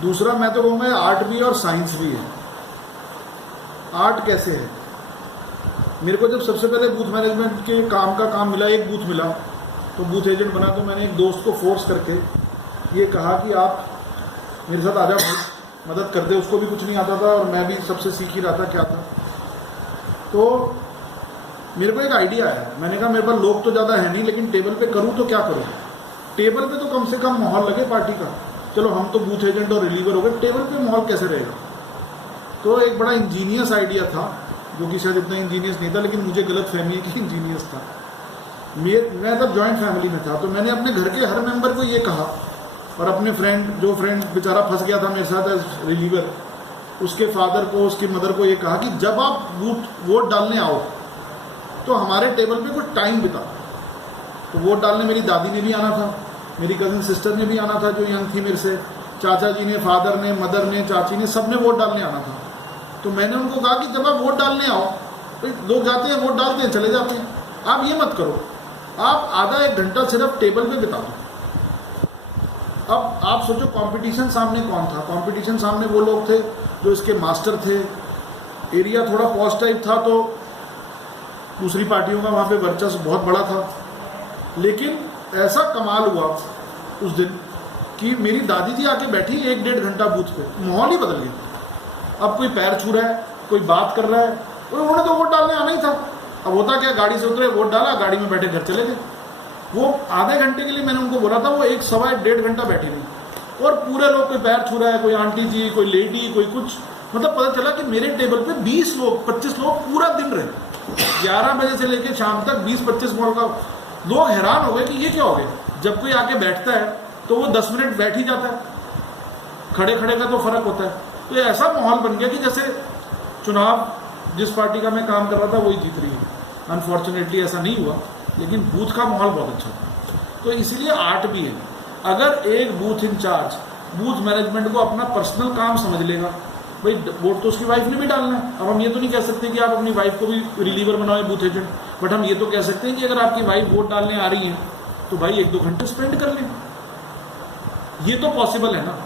दूसरा मैं तो कहूँगा आर्ट भी और साइंस भी है। आर्ट कैसे है, मेरे को जब सबसे पहले बूथ मैनेजमेंट के काम का काम मिला, एक बूथ मिला तो बूथ एजेंट बना, तो मैंने एक दोस्त को फोर्स करके ये कहा कि आप मेरे साथ आ जाओ, मदद कर दे। उसको भी कुछ नहीं आता था और मैं भी सबसे सीख ही रहा था क्या था। तो मेरे को एक आइडिया आया, मैंने कहा मेरे पास लोग तो ज़्यादा है नहीं, लेकिन टेबल पे करूँ तो क्या करूँ। टेबल पे तो कम से कम माहौल लगे पार्टी का। चलो हम तो बूथ एजेंट और रिलीवर हो गए, टेबल पे माहौल कैसे रहेगा। तो एक बड़ा इंजीनियस आइडिया था, जो कि शायद इतना इंजीनियस नहीं था, लेकिन मुझे गलत फहमी है कि इंजीनियस था। मैं तब जॉइंट फैमिली में था, तो मैंने अपने घर के हर मेंबर को ये कहा, और अपने जो फ्रेंड बेचारा फंस गया था मेरे साथ एज रिलीवर, उसके फादर को, उसकी मदर को ये कहा कि जब आप वोट डालने आओ तो हमारे टेबल पे कुछ टाइम बिता। तो वोट डालने मेरी दादी ने भी आना था, मेरी कजिन सिस्टर ने भी आना था जो यंग थी मेरे से, चाचा जी ने, फादर ने, मदर ने, चाची ने, सब ने वोट डालने आना था। तो मैंने उनको कहा कि जब आप वोट डालने आओ, तो लोग जाते हैं वोट डालते हैं चले जाते हैं, आप ये मत करो, आप आधा एक घंटा सिर्फ टेबल पे बिता दो। अब आप सोचो कंपटीशन सामने कौन था। कंपटीशन सामने वो लोग थे जो इसके मास्टर थे। एरिया थोड़ा पॉश टाइप था, तो दूसरी पार्टियों का वहाँ पे वर्चस्व बहुत बड़ा था। लेकिन ऐसा कमाल हुआ उस दिन कि मेरी दादी जी आके बैठी 1-1.5 घंटा बूथ पे, माहौल ही बदल गया। अब कोई पैर छू रहा है, कोई बात कर रहा है, और उन्होंने तो वोट डालने आना ही था। अब होता क्या, गाड़ी से उतरे, वोट डाला, गाड़ी में बैठे घर चले गए। वो आधे घंटे के लिए मैंने उनको बोला था, वो 1-1.25 घंटा बैठी रही, और पूरे लोग, कोई पैर छू रहा है, कोई आंटी जी, कोई लेडी, कोई कुछ, मतलब पता चला कि मेरे टेबल पे 20 लोग 25 लोग पूरा दिन रहे। 11 बजे से लेकर शाम तक 20-25 मिनट का। लोग हैरान हो गए कि ये क्या हो गया। जब कोई आके बैठता है तो वो 10 मिनट बैठ ही जाता है, खड़े खड़े का तो फर्क होता है। तो ऐसा माहौल बन गया कि जैसे चुनाव जिस पार्टी का मैं काम कर रहा था वही जीत रही है। अनफॉर्चुनेटली ऐसा नहीं हुआ, लेकिन बूथ का माहौल बहुत अच्छा था। तो इसलिए आर्ट भी है। अगर एक बूथ इंचार्ज बूथ मैनेजमेंट को अपना पर्सनल काम समझ लेगा, भाई वोट तो उसकी वाइफ ने भी डालना है। अब हम ये तो नहीं कह सकते कि आप अपनी वाइफ को भी रिलीवर बनाओ बूथ एजेंट, बट हम ये तो कह सकते हैं कि अगर आपकी वाइफ वोट डालने आ रही है तो भाई 1-2 घंटे स्पेंड कर लें। ये तो पॉसिबल है ना,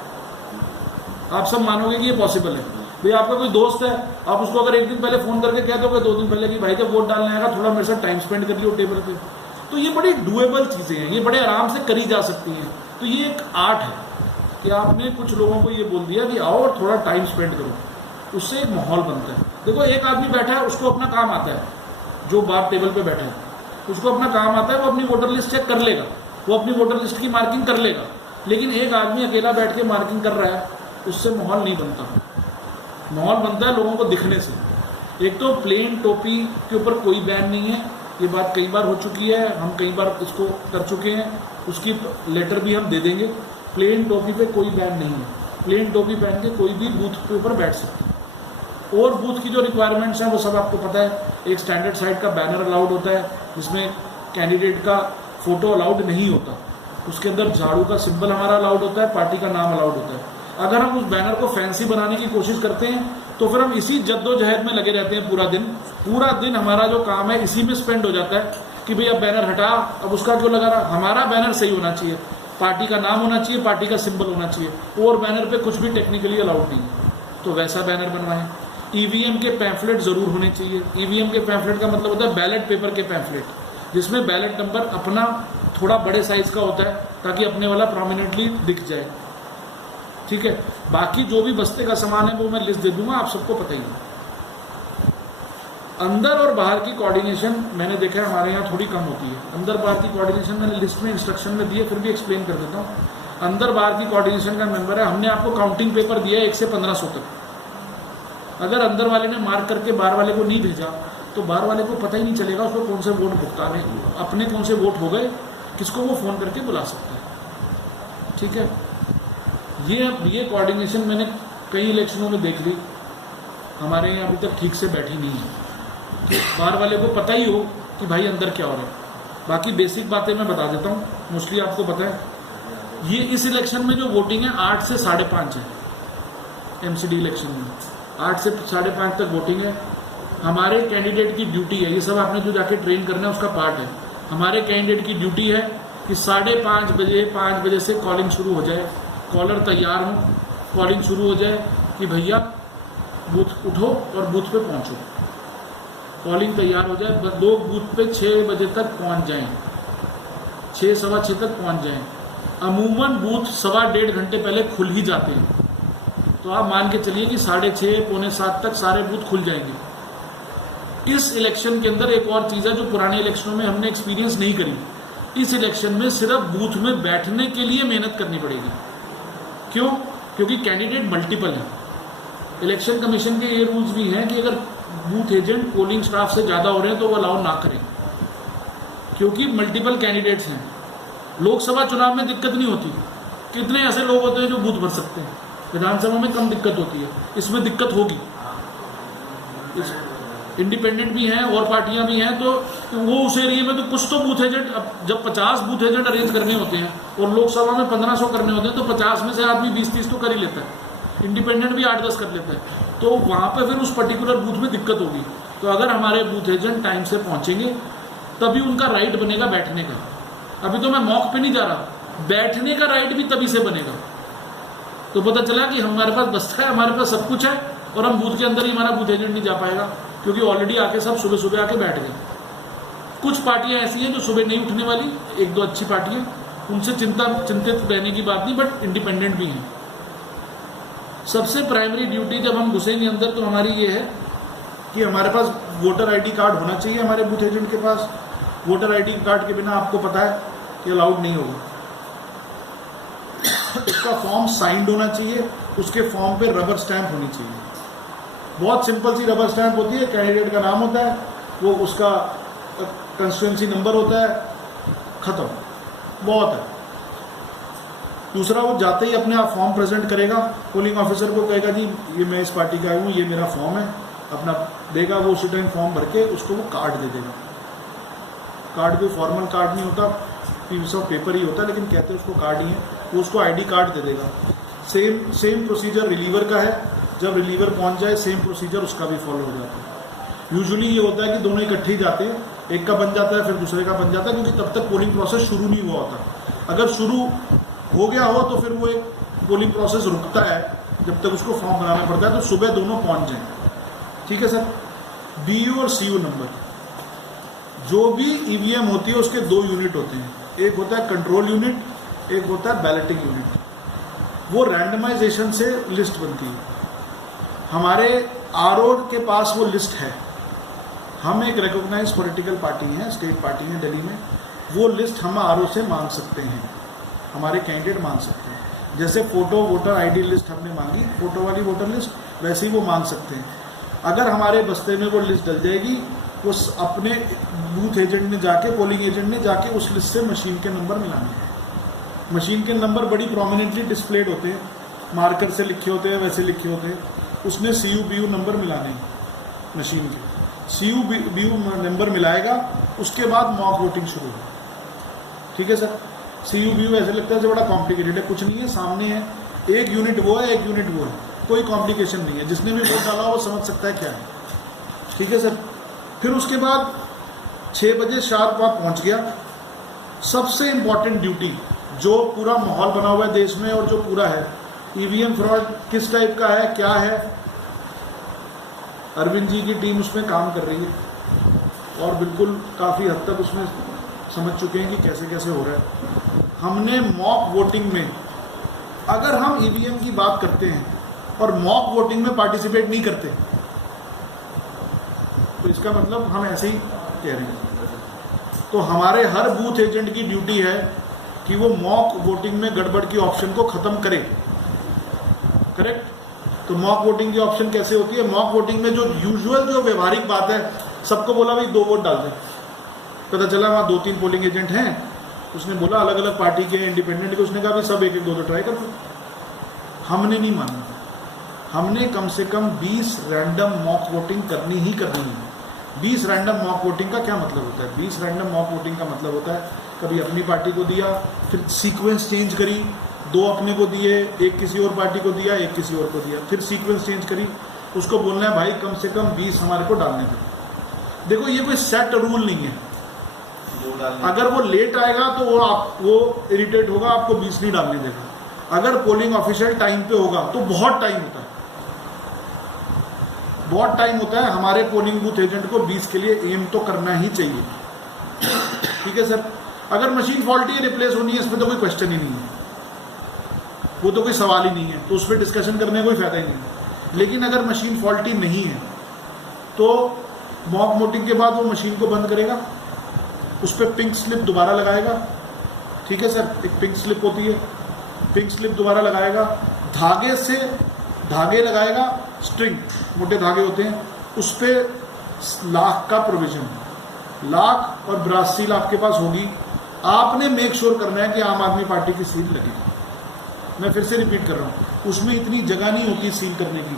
आप सब मानोगे कि ये पॉसिबल है। भाई आपका कोई दोस्त है, आप उसको अगर एक दिन पहले फोन करके कह दोगे, 2 दिन पहले कि भाई जब वोट डालने आएगा थोड़ा मेरे साथ टाइम स्पेंड कर लियो टेबल पे, तो ये बड़ी डुएबल चीजें हैं, ये बड़े आराम से करी जा सकती हैं। तो ये एक आर्ट है कि आपने कुछ लोगों को ये बोल दिया कि आओ और थोड़ा टाइम स्पेंड करो, उससे एक माहौल बनता है। देखो एक आदमी बैठा है, उसको अपना काम आता है, जो बाहर टेबल पे बैठा है उसको अपना काम आता है, वो अपनी वोटर लिस्ट चेक कर लेगा, वो अपनी वोटर लिस्ट की मार्किंग कर लेगा। लेकिन एक आदमी अकेला बैठ के मार्किंग कर रहा है, उससे माहौल नहीं बनता। माहौल बनता है लोगों को दिखने से। एक तो प्लेन टोपी के ऊपर कोई बैन नहीं है, ये बात कई बार हो चुकी है, हम कई बार इसको कर चुके हैं, उसकी लेटर भी हम दे देंगे। प्लेन टोपी पे कोई बैन नहीं है, प्लेन टोपी पहन के कोई भी बूथ के ऊपर बैठ सकता है। और बूथ की जो रिक्वायरमेंट्स हैं वो सब आपको पता है। एक स्टैंडर्ड साइज का बैनर अलाउड होता है, जिसमें कैंडिडेट का फोटो अलाउड नहीं होता, उसके अंदर झाड़ू का सिंबल हमारा अलाउड होता है, पार्टी का नाम अलाउड होता है। अगर हम उस बैनर को फैंसी बनाने की कोशिश करते हैं तो फिर हम इसी जद्दोजहद में लगे रहते हैं पूरा दिन हमारा जो काम है इसी में स्पेंड हो जाता है कि भाई अब बैनर हटा, अब उसका क्यों लगा रहा। हमारा बैनर सही होना चाहिए, पार्टी का नाम होना चाहिए, पार्टी का सिंबल होना चाहिए, और बैनर पे कुछ भी टेक्निकली अलाउड नहीं है, तो वैसा बैनर बनवाएं। ईवीएम के पैम्फलेट जरूर होने चाहिए। ईवीएम के पैम्फलेट का मतलब होता है बैलेट पेपर के पैम्फलेट, जिसमें बैलेट नंबर अपना थोड़ा बड़े साइज का होता है ताकि अपने वाला प्रोमिनेंटली दिख जाए, ठीक है। बाकी जो भी बस्ते का सामान है वो मैं लिस्ट दे दूंगा, आप सबको पता ही है। अंदर और बाहर की कोऑर्डिनेशन मैंने देखा है हमारे यहाँ थोड़ी कम होती है। अंदर बाहर की कोऑर्डिनेशन मैंने लिस्ट में इंस्ट्रक्शन में दी है, फिर भी एक्सप्लेन कर देता हूँ। अंदर बाहर की कोऑर्डिनेशन का मेंबर है, हमने आपको काउंटिंग पेपर दिया है 1 से 1500 तक। अगर अंदर वाले ने मार्क करके बाहर वाले को नहीं भेजा तो बाहर वाले को पता ही नहीं चलेगा उसको कौन से वोट भुगताने, अपने कौन से वोट हो गए, किसको वो फोन करके बुला सकता है, ठीक है। ये कोऑर्डिनेशन मैंने कई इलेक्शनों में देख ली, हमारे यहाँ अभी तक ठीक से बैठी नहीं है कि बाहर वाले को पता ही हो कि भाई अंदर क्या हो रहा है। बाकी बेसिक बातें मैं बता देता हूँ, मोस्टली आपको पता है। ये इस इलेक्शन में जो वोटिंग है 8 से 5:30 है। एमसीडी इलेक्शन में 8 से 5:30 तक वोटिंग है। हमारे कैंडिडेट की ड्यूटी है, ये सब आपने जो जाके ट्रेन करना है उसका पार्ट है। हमारे कैंडिडेट की ड्यूटी है कि 5:30 बजे 5 बजे से कॉलिंग शुरू हो जाए, कॉलर तैयार हों, कॉलिंग शुरू हो जाए कि भैया बूथ उठो और बूथ पे पहुंचो, कॉलिंग तैयार हो जाए, लोग बूथ पे 6 बजे तक पहुंच जाएं, 6 सवा 6 तक पहुंच जाएं। अमूमन बूथ 1.5 घंटे पहले खुल ही जाते हैं, तो आप मान के चलिए कि 6:30 पौने 7 तक सारे बूथ खुल जाएंगे। इस इलेक्शन के अंदर एक और चीज है जो पुराने इलेक्शनों में हमने एक्सपीरियंस नहीं करी, इस इलेक्शन में सिर्फ बूथ में बैठने के लिए मेहनत करनी पड़ेगी। क्यों? क्योंकि कैंडिडेट मल्टीपल हैं। इलेक्शन कमीशन के ये रूल्स भी हैं कि अगर बूथ एजेंट पोलिंग स्टाफ से ज्यादा हो रहे हैं तो वो अलाउ ना करें, क्योंकि मल्टीपल कैंडिडेट्स हैं। लोकसभा चुनाव में दिक्कत नहीं होती, कितने ऐसे लोग होते हैं जो बूथ भर सकते हैं, विधानसभा में कम दिक्कत होती है, इसमें दिक्कत होगी। इंडिपेंडेंट भी हैं और पार्टियां भी हैं, तो वो उस एरिया में तो कुछ तो बूथ एजेंट, अब जब 50 बूथ एजेंट अरेंज करने होते हैं और लोकसभा में 1500 करने होते हैं, तो 50 में से आदमी 20-30 तो कर ही लेता है, इंडिपेंडेंट भी 8-10 कर लेता है, तो वहां पर फिर उस पर्टिकुलर बूथ में दिक्कत होगी। तो अगर हमारे बूथ एजेंट टाइम से पहुंचेंगे तभी उनका राइट बनेगा बैठने का। अभी तो मैं मॉक पे नहीं जा रहा, बैठने का राइट भी तभी से बनेगा। तो पता चला कि हमारे पास बस्ता है, हमारे पास सब कुछ है, और हम बूथ के अंदर ही हमारा बूथ एजेंट नहीं जा पाएगा, क्योंकि ऑलरेडी आके सब सुबह सुबह आके बैठ गए। कुछ पार्टियां ऐसी हैं जो सुबह नहीं उठने वाली, 1-2 अच्छी पार्टियां, उनसे चिंतित रहने की बात नहीं, बट इंडिपेंडेंट भी हैं। सबसे प्राइमरी ड्यूटी जब हम घुसेंगे अंदर तो हमारी ये है कि हमारे पास वोटर आईडी कार्ड होना चाहिए, हमारे बूथ एजेंट के पास। वोटर आईडी कार्ड के बिना आपको पता है कि अलाउड नहीं होगा। उसका फॉर्म साइंड होना चाहिए, उसके फॉर्म पे रबर स्टैंप होनी चाहिए। बहुत सिंपल सी रबर स्टैंप होती है, कैंडिडेट का नाम होता है, वो उसका कंस्टिट्यूएंसी नंबर होता है, खत्म, बहुत है। दूसरा, वो जाते ही अपने आप फॉर्म प्रेजेंट करेगा, पोलिंग ऑफिसर को कहेगा जी ये मैं इस पार्टी का हूँ, ये मेरा फॉर्म है, अपना देगा, वो उसी टाइम फॉर्म भर के उसको वो कार्ड दे देगा। कार्ड कोई फॉर्मल कार्ड नहीं होता, पीस ऑफ पेपर ही होता है, लेकिन कहते हैं उसको कार्ड ही है, वो उसको आईडी कार्ड दे देगा। सेम प्रोसीजर रिलीवर का है, जब रिलीवर पहुंच जाए सेम प्रोसीजर उसका भी फॉलो हो जाता है। यूजुअली ये होता है कि दोनों इकट्ठे ही जाते हैं, एक का बन जाता है फिर दूसरे का बन जाता है, क्योंकि तब तक पोलिंग प्रोसेस शुरू नहीं हुआ होता। अगर शुरू हो गया हो तो फिर वो एक पोलिंग प्रोसेस रुकता है जब तक उसको फॉर्म बनाना पड़ता है, तो सुबह दोनों पहुंच जाए। ठीक है सर। बीयू और सीयू नंबर, जो भी ईवीएम होती है उसके 2 यूनिट होते हैं, एक होता है कंट्रोल यूनिट, एक होता है बैलेटिंग यूनिट। वो रैंडमाइजेशन से लिस्ट बनती है। हमारे आरओ के पास वो लिस्ट है, हम एक रिकॉग्नाइज्ड पॉलिटिकल पार्टी हैं, स्टेट पार्टी है दिल्ली में, वो लिस्ट हम आरओ से मांग सकते हैं, हमारे कैंडिडेट मांग सकते हैं। जैसे फोटो वोटर आईडी लिस्ट हमने मांगी, फोटो वाली वोटर लिस्ट, वैसे ही वो मांग सकते हैं। अगर हमारे बस्ते में वो लिस्ट डल जाएगी, उस अपने बूथ एजेंट ने जाके, पोलिंग एजेंट ने जाके उस लिस्ट से मशीन के नंबर मिलाने हैं। मशीन के नंबर बड़ी प्रोमिनेंटली डिस्प्लेड होते हैं, मार्कर से लिखे होते हैं, वैसे लिखे होते हैं। उसने सीयू बीयू नंबर मिलाने हैं मशीन के, सीयू बीयू नंबर मिलाएगा, उसके बाद मॉक वोटिंग शुरू होगी। ठीक है सर। सीयू बीयू ऐसे लगता है जो बड़ा कॉम्प्लिकेटेड है, कुछ नहीं है, सामने है, एक यूनिट वो है, एक यूनिट वो है, कोई कॉम्प्लिकेशन नहीं है, जिसने भी वोट डाला वो समझ सकता है क्या है। ठीक है सर। फिर उसके बाद 6 बजे शार्प वहाँ पहुँच गया। सबसे इंपॉर्टेंट ड्यूटी, जो पूरा माहौल बना हुआ है देश में और जो पूरा है, ईवीएम फ्रॉड किस टाइप का है, क्या है, अरविंद जी की टीम उसमें काम कर रही है और बिल्कुल काफ़ी हद तक उसमें समझ चुके हैं कि कैसे कैसे हो रहा है। हमने मॉक वोटिंग में, अगर हम ईवीएम की बात करते हैं और मॉक वोटिंग में पार्टिसिपेट नहीं करते, तो इसका मतलब हम ऐसे ही कह रहे हैं। तो हमारे हर बूथ एजेंट की ड्यूटी है कि वो मॉक वोटिंग में गड़बड़ की ऑप्शन को खत्म करे। करेक्ट। तो मॉक वोटिंग की ऑप्शन कैसे होती है? मॉक वोटिंग में जो यूजुअल जो व्यवहारिक बात है, सबको बोला भाई 2 वोट डाल दें, पता चला वहाँ 2-3 पोलिंग एजेंट हैं, उसने बोला अलग अलग पार्टी के, इंडिपेंडेंट के, उसने कहा भाई सब 1-1 2 ट्राई कर दो। हमने नहीं माना, हमने कम से कम 20 रैंडम मॉक वोटिंग करनी ही करनी है। 20 रैंडम मॉक वोटिंग का क्या मतलब होता है? 20 रैंडम मॉक वोटिंग का मतलब होता है कभी अपनी पार्टी को दिया, फिर सीक्वेंस चेंज करी, 2 अपने को दिए, 1 किसी और पार्टी को दिया, 1 किसी और को दिया, फिर सीक्वेंस चेंज करी। उसको बोलना है भाई कम से कम 20 हमारे को डालने दो। देखो ये कोई सेट रूल नहीं है, अगर वो लेट आएगा तो वो इरिटेट होगा, आपको 20 नहीं डालने देगा। अगर पोलिंग ऑफिशियल टाइम पे होगा तो बहुत टाइम होता है, बहुत टाइम होता है। हमारे पोलिंग बूथ एजेंट को 20 के लिए एम तो करना ही चाहिए, ठीक है सर। अगर मशीन फॉल्टी है, रिप्लेस होनी है, इसमें तो कोई क्वेश्चन ही नहीं है, वो तो कोई सवाल ही नहीं है, तो उस पर डिस्कशन करने का कोई फायदा ही नहीं है। लेकिन अगर मशीन फॉल्टी नहीं है तो मॉक वोटिंग के बाद वो मशीन को बंद करेगा, उस पर पिंक स्लिप दोबारा लगाएगा, ठीक है सर, एक पिंक स्लिप होती है, पिंक स्लिप दोबारा लगाएगा, धागे से धागे लगाएगा, स्ट्रिंग मोटे धागे होते हैं, उस पर लाख का प्रोविजन, लाख और ब्रास सील आपके पास होगी। आपने मेक श्योर करना है कि आम आदमी पार्टी की सील लगेगी। मैं फिर से रिपीट कर रहा हूँ, उसमें इतनी जगह नहीं होती सील करने की,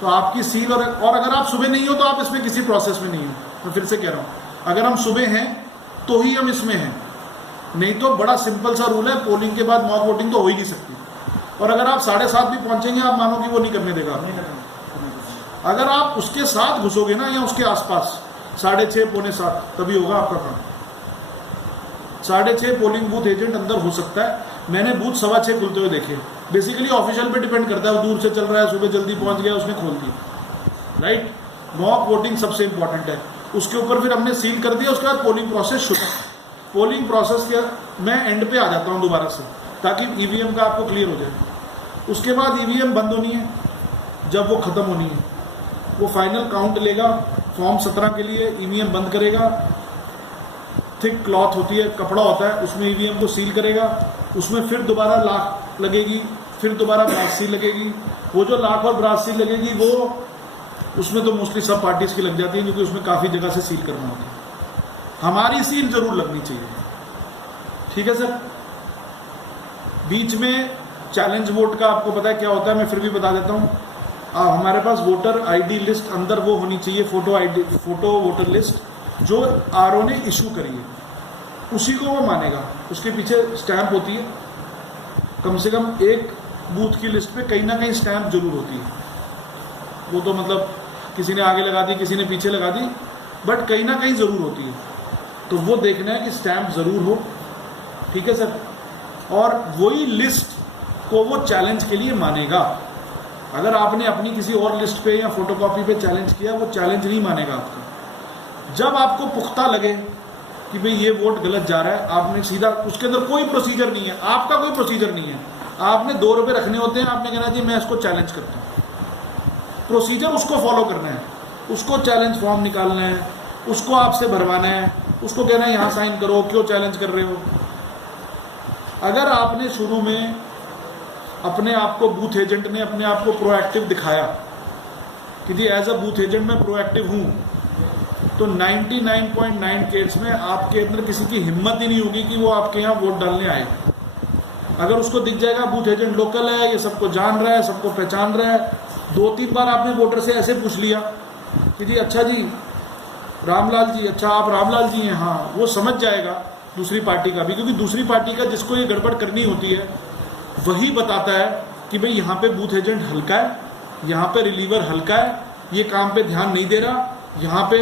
तो आपकी सील और अगर आप सुबह नहीं हो तो आप इसमें किसी प्रोसेस में नहीं हो। मैं फिर से कह रहा हूँ, अगर हम सुबह हैं तो ही हम इसमें हैं, नहीं तो बड़ा सिंपल सा रूल है, पोलिंग के बाद मॉक वोटिंग तो हो ही नहीं सकती। और अगर आप 7:30 भी पहुंचेंगे, आप मानो कि वो नहीं करने देगा। अगर आप उसके साथ घुसोगे ना या उसके आसपास 6:30 पौने 7 तभी होगा आपका काम। 6:30 पोलिंग बूथ एजेंट अंदर हो सकता है, मैंने बूथ 6:15 खुलते हुए देखे। बेसिकली ऑफिशियल पे डिपेंड करता है, वो दूर से चल रहा है, सुबह जल्दी पहुंच गया, उसने खोल दिया, राइट। मॉक वोटिंग सबसे इंपॉर्टेंट है, उसके ऊपर फिर हमने सील कर दिया, उसके बाद पोलिंग प्रोसेस शुरू। पोलिंग प्रोसेस के मैं एंड पे आ जाता हूँ दोबारा से, ताकि ईवीएम का आपको क्लियर हो जाए। उसके बाद ईवीएम बंद होनी है, जब वो खत्म होनी है वो फाइनल काउंट लेगा, फॉर्म 17 के लिए ईवीएम बंद करेगा, थिक क्लॉथ होती है, कपड़ा होता है, उसमें ईवीएम को सील करेगा, उसमें फिर दोबारा लाख लगेगी, फिर दोबारा ब्रास सील लगेगी। वो जो लाख और ब्रास सील लगेगी वो उसमें तो मोस्टली सब पार्टीज की लग जाती है, क्योंकि उसमें काफ़ी जगह से सील करना होता है। हमारी सील जरूर लगनी चाहिए, ठीक है सर। बीच में चैलेंज वोट का आपको पता है क्या होता है, मैं फिर भी बता देता हूँ। हमारे पास वोटर आईडी लिस्ट अंदर वो होनी चाहिए, फोटो वोटर लिस्ट जो आरओ ने इशू करी है, उसी को वो मानेगा। उसके पीछे स्टैंप होती है, कम से कम एक बूथ की लिस्ट पे कहीं ना कहीं स्टैंप जरूर होती है। वो तो मतलब किसी ने आगे लगा दी, किसी ने पीछे लगा दी, बट कहीं ना कहीं जरूर होती है। तो वो देखना है कि स्टैंप जरूर हो, ठीक है सर। और वही लिस्ट को वो चैलेंज के लिए मानेगा। अगर आपने अपनी किसी और लिस्ट पे या फोटोकॉपी पे चैलेंज किया, वो चैलेंज नहीं मानेगा आपका। जब आपको पुख्ता लगे कि भाई ये वोट गलत जा रहा है, आपने सीधा, उसके अंदर कोई प्रोसीजर नहीं है, आपका कोई प्रोसीजर नहीं है, आपने 2 रुपये रखने होते हैं, आपने कहना जी मैं इसको चैलेंज करता हूँ। प्रोसीजर उसको फॉलो करना है, उसको चैलेंज फॉर्म निकालना है, उसको आपसे भरवाना है, उसको कहना है यहाँ साइन करो, क्यों चैलेंज कर रहे हो। अगर आपने शुरू में अपने आप को, बूथ एजेंट ने अपने आप को प्रोएक्टिव दिखाया कि जी एज अ बूथ एजेंट मैं प्रोएक्टिव हूँ, तो 99.9 केस में आपके अंदर किसी की हिम्मत ही नहीं होगी कि वो आपके यहाँ वोट डालने आए। अगर उसको दिख जाएगा बूथ एजेंट लोकल है, ये सबको जान रहा है, सबको पहचान रहा है, 2-3 बार आपने वोटर से ऐसे पूछ लिया कि जी अच्छा जी रामलाल जी, अच्छा आप रामलाल जी हैं, हाँ, वो समझ जाएगा दूसरी पार्टी का भी, क्योंकि दूसरी पार्टी का जिसको ये गड़बड़ करनी होती है वही बताता है कि भाई यहाँ पे बूथ एजेंट हल्का है, यहाँ पे रिलीवर हल्का है, ये काम पे ध्यान नहीं दे रहा, यहाँ पे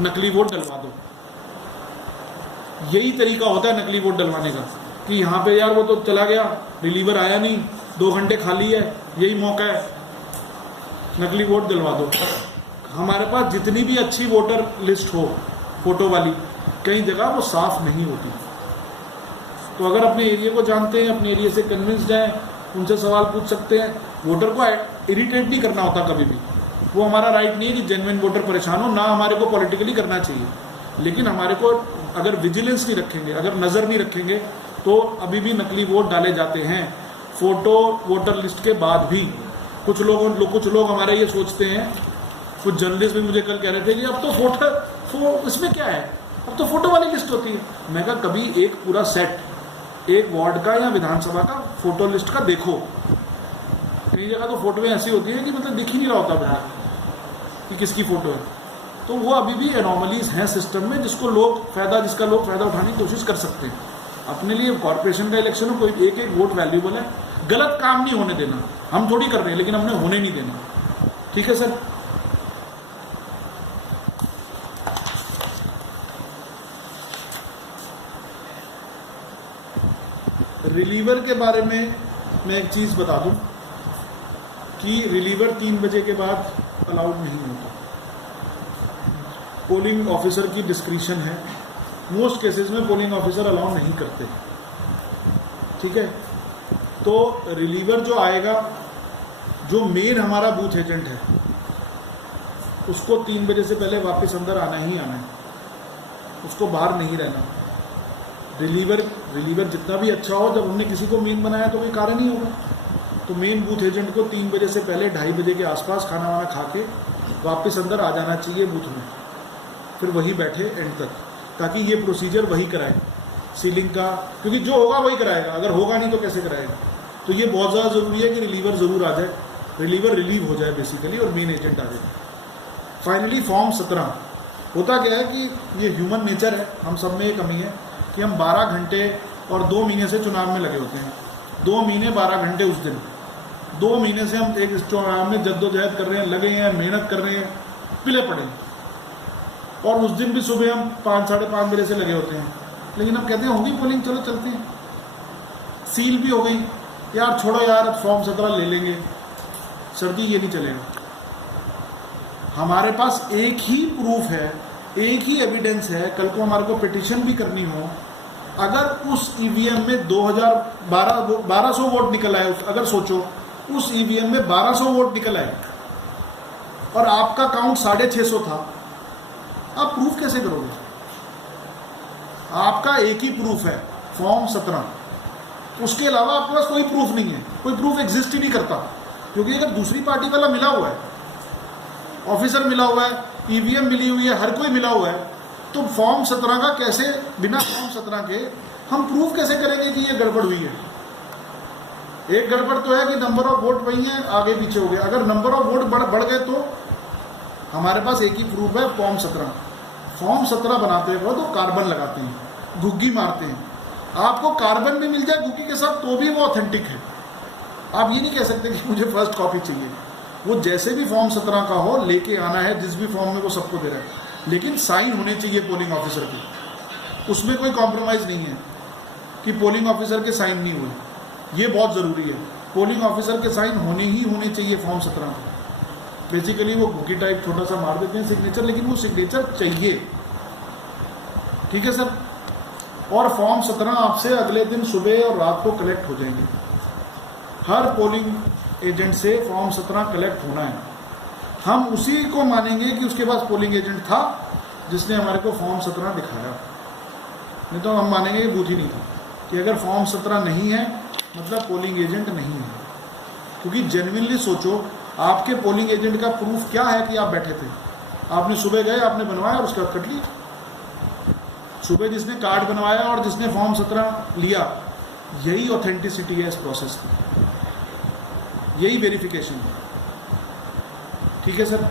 नकली वोट डलवा दो। यही तरीका होता है नकली वोट डलवाने का, कि यहाँ पे यार वो तो चला गया, रिलीवर आया नहीं, 2 घंटे खाली है, यही मौका है, नकली वोट डलवा दो। हमारे पास जितनी भी अच्छी वोटर लिस्ट हो फोटो वाली, कई जगह वो साफ नहीं होती। तो अगर अपने एरिया को जानते हैं, अपने एरिया से कन्विंस्ड हैं, उनसे सवाल पूछ सकते हैं। वोटर को इरिटेट नहीं करना होता कभी भी, वो हमारा राइट नहीं है कि जेन्युइन वोटर परेशान हो, ना हमारे को पॉलिटिकली करना चाहिए। लेकिन हमारे को अगर विजिलेंस नहीं रखेंगे, अगर नज़र नहीं रखेंगे, तो अभी भी नकली वोट डाले जाते हैं फोटो वोटर लिस्ट के बाद भी। कुछ लोग हमारे ये सोचते हैं, कुछ जर्नलिस्ट भी मुझे कल कह रहे थे कि अब तो इसमें क्या है, अब तो फोटो वाली लिस्ट होती है। मैं कहा कभी एक पूरा सेट, एक वार्ड का या विधानसभा का फोटो लिस्ट का देखो। कई जगह तो फोटो ऐसी होती है कि मतलब दिख ही नहीं रहा होता बंदा कि किसकी फोटो है। तो वो अभी भी एनॉमलीज हैं सिस्टम में, जिसका लोग फ़ायदा उठाने की कोशिश कर सकते हैं। अपने लिए कॉर्पोरेशन का इलेक्शन हो, कोई एक वोट वैल्यूबल है, गलत काम नहीं होने देना। हम थोड़ी कर रहे हैं, लेकिन हमने होने नहीं देना, ठीक है सर। रिलीवर के बारे में मैं एक चीज़ बता दूं कि रिलीवर 3 बजे के बाद अलाउड नहीं होता। पोलिंग ऑफिसर की डिस्क्रिशन है, मोस्ट केसेस में पोलिंग ऑफिसर अलाउ नहीं करते, ठीक है। तो रिलीवर जो आएगा, जो मेन हमारा बूथ एजेंट है, उसको 3 बजे से पहले वापस अंदर आना ही आना है, उसको बाहर नहीं रहना। रिलीवर जितना भी अच्छा हो, जब हमने किसी को मेन बनाया तो कोई कारण ही होगा। तो मेन बूथ एजेंट को 3 बजे से पहले 2:30 बजे के आसपास खाना वाना खा के वापस अंदर आ जाना चाहिए बूथ में, फिर वही बैठे एंड तक, ताकि ये प्रोसीजर वही कराए सीलिंग का, क्योंकि जो होगा वही कराएगा, अगर होगा नहीं तो कैसे कराएगा। तो ये बहुत ज़्यादा ज़रूरी है कि रिलीवर ज़रूर आ जाए, रिलीवर रिलीव हो जाए बेसिकली, और मेन एजेंट आ जाए। फाइनली फॉर्म 17 होता क्या है कि ये ह्यूमन नेचर है, हम सब में ये कमी है कि हम 12 घंटे और 2 महीने से चुनाव में लगे होते हैं। 2 महीने 12 घंटे उस दिन, 2 महीने से हम एक चुनाव में जद्दोजहद कर रहे हैं, लगे हैं, मेहनत कर रहे हैं, पिले पड़े हैं। और उस दिन भी सुबह हम 5 साढ़े 5 बजे से लगे होते हैं, लेकिन हम कहते हैं होगी पोलिंग, चलो चलते हैं, सील भी हो गई, यार छोड़ो यार फॉर्म 17 ले लेंगे। सर्दी ये नहीं चलेगा। हमारे पास एक ही प्रूफ है, एक ही एविडेंस है, कल को हमारे को पिटिशन भी करनी हो, अगर उस ईवीएम में 1200 वोट निकल आए, अगर सोचो उस ईवीएम में 1200 वोट निकल आए और आपका काउंट 650 था, आप प्रूफ कैसे करोगे? आपका एक ही प्रूफ है, फॉर्म 17, उसके अलावा आपके पास कोई प्रूफ नहीं है, कोई प्रूफ एग्जिस्ट ही नहीं करता। क्योंकि अगर दूसरी पार्टी वाला मिला हुआ है, ऑफिसर मिला हुआ है, ईवीएम मिली हुई है, हर कोई मिला हुआ है, तो फॉर्म 17 का कैसे, बिना फॉर्म 17 के हम प्रूफ कैसे करेंगे कि ये गड़बड़ हुई है? एक गड़बड़ तो है कि नंबर ऑफ वोट वही है, आगे पीछे हो गए। अगर नंबर ऑफ वोट बढ़ गए तो हमारे पास एक ही प्रूफ है, फॉर्म 17। फॉर्म 17 बनाते वक्त तो कार्बन लगाते हैं, घुग्गी मारते हैं। आपको कार्बन भी मिल जाए घुग्गी के साथ तो भी वो ऑथेंटिक है। आप ये नहीं कह सकते कि मुझे फर्स्ट कॉपी चाहिए। वो जैसे भी फॉर्म 17 का हो लेके आना है, जिस भी फॉर्म में वो सबको दे रहा है, लेकिन साइन होने चाहिए पोलिंग ऑफिसर की। उसमें कोई कॉम्प्रोमाइज़ नहीं है कि पोलिंग ऑफिसर के साइन नहीं हुए, ये बहुत ज़रूरी है। पोलिंग ऑफिसर के साइन होने चाहिए फॉर्म 17 में। बेसिकली वो बुकी टाइप छोटा सा मार देते हैं सिग्नेचर, लेकिन वो सिग्नेचर चाहिए, ठीक है सर। और फॉर्म 17 आपसे अगले दिन सुबह और रात को कलेक्ट हो जाएंगे। हर पोलिंग एजेंट से फॉर्म 17 कलेक्ट होना है। हम उसी को मानेंगे कि उसके पास पोलिंग एजेंट था जिसने हमारे को फॉर्म 17 दिखाया, नहीं तो हम मानेंगे कि बूथ ही नहीं था। कि अगर फॉर्म 17 नहीं है मतलब पोलिंग एजेंट नहीं है। क्योंकि जेन्युइनली सोचो, आपके पोलिंग एजेंट का प्रूफ क्या है कि आप बैठे थे? आपने सुबह गए, आपने बनवाया और उसके बाद कट लिया। सुबह जिसने कार्ड बनवाया और जिसने फॉर्म 17 लिया, यही ऑथेंटिसिटी है इस प्रोसेस की, यही वेरिफिकेशन है, ठीक है सर।